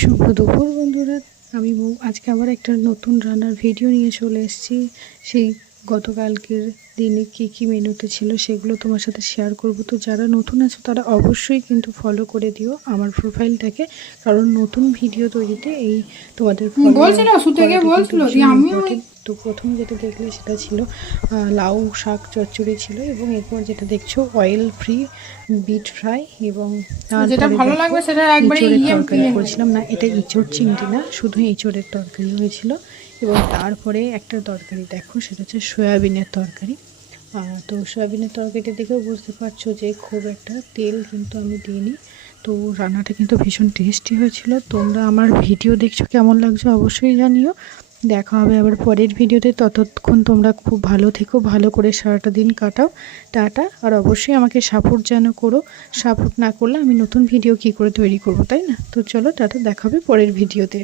শুভ দুপুর বন্ধুরা। আমি আজকে আবার একটা নতুন রান্নার ভিডিও নিয়ে চলে এসেছি। সেই গতকালকের দিনে কী মেনুতে ছিল সেগুলো তোমার সাথে শেয়ার করব। তো যারা নতুন আছো তারা অবশ্যই কিন্তু ফলো করে দিও আমার প্রোফাইলটাকে, কারণ নতুন ভিডিও তৈরিতে এই তোমাদের ফলো করাটা কিন্তু ভীষণ ইম্পর্টেন্ট। তো প্রথম যেটা দেখলে সেটা ছিল লাউ শাক চচ্চড়ি ছিল, এবং এরপর যেটা দেখছো অয়েল ফ্রি বিট ফ্রাই, এবং তারপরে ইঁচড়ের তরকারি করেছিলাম। না, এটা ইঁচড় চিংড়ি না, শুধু ইঁচড়ের তরকারি হয়েছিল। এবং তারপরে একটা তরকারি দেখো, সেটা হচ্ছে সয়াবিনের তরকারি। তো সয়াবিনের তরকারিটা দেখেও বুঝতে পারছো যে খুব একটা তেল কিন্তু আমি দিইনি। তো রান্নাটা কিন্তু ভীষণ টেস্টি হয়েছিল। তোমরা আমার ভিডিও দেখছো, কেমন লাগছে অবশ্যই জানিও। দেখা হবে আবার পরের ভিডিওতে। ততক্ষণ তোমরা খুব ভালো থেকো, ভালো করে সারাটা দিন কাটাও। টাটা। আর অবশ্যই আমাকে সাপোর্ট যেন করো, সাপোর্ট না করলে আমি নতুন ভিডিও কী করে তৈরি করবো, তাই না? তো চলো টাটা, দেখা হবে পরের ভিডিওতে।